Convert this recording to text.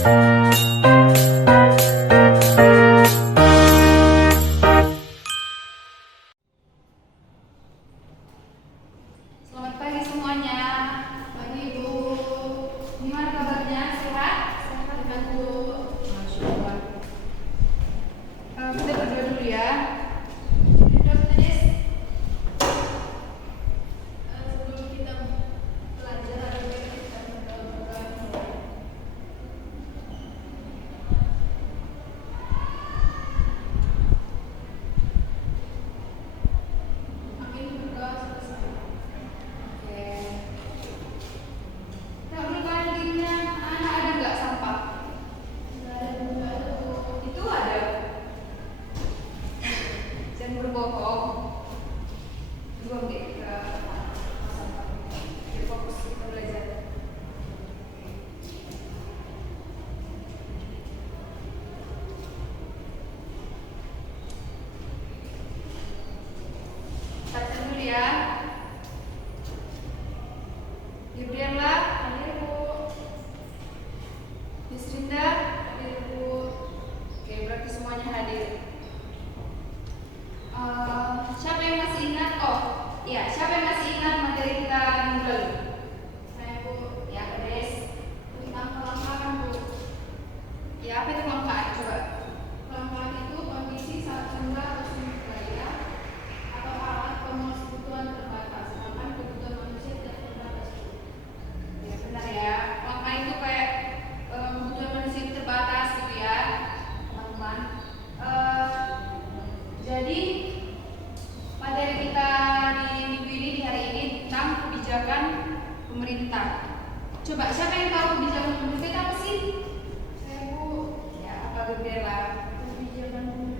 Selamat pagi semuanya. Pagi Ibu. Gimana kabarnya? Sehat? Sehat Bu. Masya Allah. Kita berdoa dulu ya. Berdoa Des. Sebelum kita belajar kita berdoa. Makin berdoa selesai. Oke. Nah, berdoa dirinya anak-anak ada nggak sampah? Nggak ada Bu. Itu ada. Jangan berbohong. Buang deh ke sampah. Biar fokus kita belajar. Baca dulu ya. Gabriela, hadir Bu. Miss Rinda, hadir Bu. Oke, berarti semuanya hadir. Siapa yang masih ingat? Oh, iya, siapa yang masih ingat materi kita minggu lalu? Saya Bu, ya Des. Tentang kelangkaan Bu. Ya, apa itu kelangkaan? Coba. Kelangkaan itu kondisi saat jumlah atau sumber daya atau alat pemenuhi kebutuhan terbatas, sedangkan kebutuhan manusia tidak terbatas. Ya benar ya. Kelangkaan itu kayak kebutuhan manusia itu terbatas gitu ya, teman-teman. Jadi materi kita di minggu ini di hari ini tentang kebijakan pemerintah. Coba siapa yang tahu kebijakan pemerintah itu apa sih? Saya Bu. Ya apa Gabriela? Kebijakan pemerintah